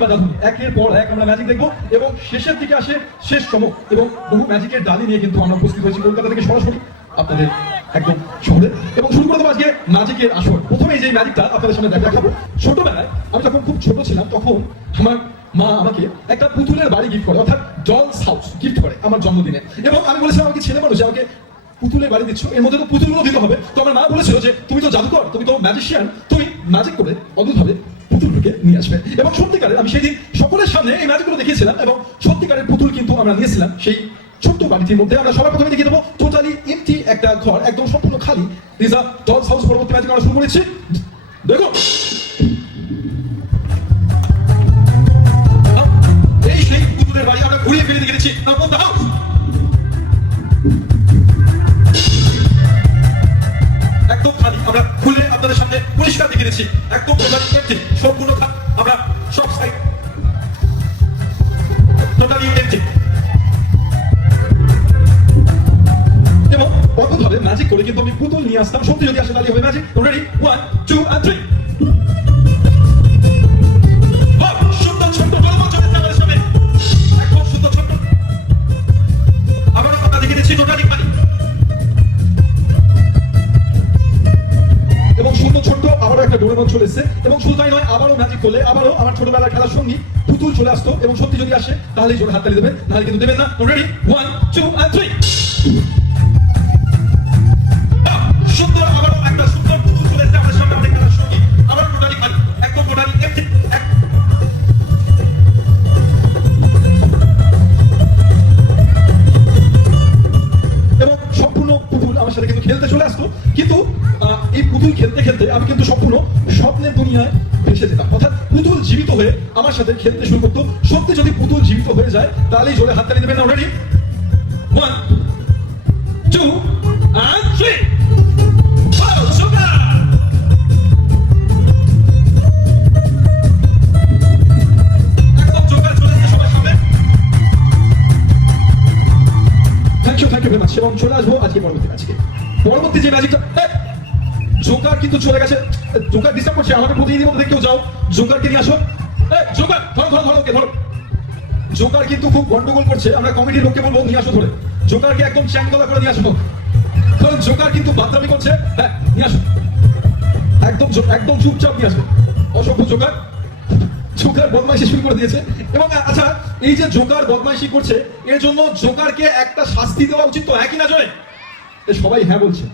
কিংবা জাদু একের পর এক আমরা ম্যাজিক দেখবো এবং শেষের দিকে আসে শেষ চমক এবং বহু ম্যাজিকের ডালি নিয়ে কিন্তু আমরা উপস্থিত হয়েছি কলকাতা থেকে সরাসরি আপনাদের একদম শহরে। এবং শুরু করে দেবো আজকে ম্যাজিকের আসর। প্রথমে এই যে ম্যাজিকটা আপনাদের সামনে দেখাবো। ছোটবেলায় আমি যখন খুব ছোট ছিলাম তখন আমার মা আমাকে একটা পুতুলের বাড়ি গিফট করে, অর্থাৎ ডলস হাউস গিফট করে আমার জন্মদিনে। এবং আমি বলেছিলাম আমাকে ছেলে মানুষ, আমাকে পুতুলের বাড়ি দিচ্ছ, এর মধ্যে তো পুতুলগুলো দিতে হবে। তো আমার মা বলেছিল যে তুমি তো জাদুকর, তুমি তো ম্যাজিশিয়ান, তুমি ম্যাজিক করে অদ্ভুতভাবে পুতুলকে নিয়ে আসবে। এবং সত্যিকারের আমি সেই দিন সকলের সামনে এই ম্যাজিকগুলো দেখিয়েছিলাম এবং সত্যিকারের পুতুল কিন্তু আমরা নিয়েছিলাম সেই ছোট্ট বাড়িটির মধ্যে। আমরা সবার প্রথমে দেখিয়ে দেবো টোটালি এমটি একটা ঘর, একদম সম্পূর্ণ খালি। This a dolls house. পরবর্তী ম্যাজিক আমরা শুরু করেছি, দেখো এই সেই পুতুলের বাড়ি আমরা ঘুরিয়ে ফিরে দেখে দিচ্ছি। একদম খালি, আমরা খুলে আপনাদের সামনে পরিষ্কার দেখে দিচ্ছি। একদম টোটালি এমটি, সম্পূর্ণ খালি। আমরা সব সাইড টোটালি এমটি এবং অদ্ভুতভাবে ম্যাজিক করে কিন্তু আমি পুতুল নিয়ে আসতাম। সত্যি যদি আসে তাহলে হবে ম্যাজিক। Ready, 1 2 and 3। সুন্দর ছোট্ট গল্প চলেছে আমাদের সামনে, একদম সুন্দর ছোট্ট। আবারও আমরা দেখে দিচ্ছি টোটালি খালি এবং সুন্দর ছোট্ট। আবারও একটা ডোরেমন চলে এসেছে এবং শুধু তাই নয়, আবারও ম্যাজিক করলে আবারও আমার ছোটবেলার খেলার সঙ্গী পুতুল চলে আসতো। এবং সত্যি যদি আসে তাহলে জোরে হাততালি দেবেন, নাহলে কিন্তু দেবেন না। Ready, 1 2 and 3। সুন্দর, আবারও একটা সুন্দর পুতুল চলে এসেছে আমাদের সামনে, অনেক খেলার সঙ্গী। আবারও টোটালি খালি, একদম টোটালি এমটি। এবং সম্পূর্ণ পুতুল আমার সাথে কিন্তু খেলতে চলে আসতো। কিন্তু এই পুতুল খেলতে খেলতে আমি কিন্তু সম্পূর্ণ স্বপ্নের দুনিয়ায় ভেসে যেতাম, অর্থাৎ পুতুল জীবিত হয়ে আমার সাথে খেলতে শুরু করতো। সত্যি যদি পুতুল জীবিত হয়ে যায় তাহলেই জোরে হাততালি দেবেন না। Ready, 1 2 and 3। এবং চলে আসবো আজকে পরবর্তী ম্যাচকে। পরবর্তী যে ম্যাজিকটা, জোকার কিন্তু চলে গেছে। জোকার ডিস্টার্ব করছে আমাকে প্রতিনিধি মধ্যে কেউ যাও, জোকারকে নিয়ে আসো। জোকার ধরো ধরো ধরো, ওকে ধরো। জোকার কিন্তু খুব গন্ডগোল করছে, আমরা কমিটির লোককে বলবো নিয়ে আসো ধরে। জোকারকে একদম চ্যাংদলা করে নিয়ে আসো, কারণ জোকার কিন্তু বাদরামি করছে। হ্যাঁ, নিয়ে আসো, একদম একদম চুপচাপ নিয়ে আসবে। অসভ্য জোকার, জোকার বদমাইশি শুরু করে দিয়েছে। এবং আচ্ছা, এই যে জোকার বদমাইশি করছে এর জন্য জোকারকে একটা শাস্তি দেওয়া উচিত তো, একই না জোরে? সবাই হ্যাঁ বলছে।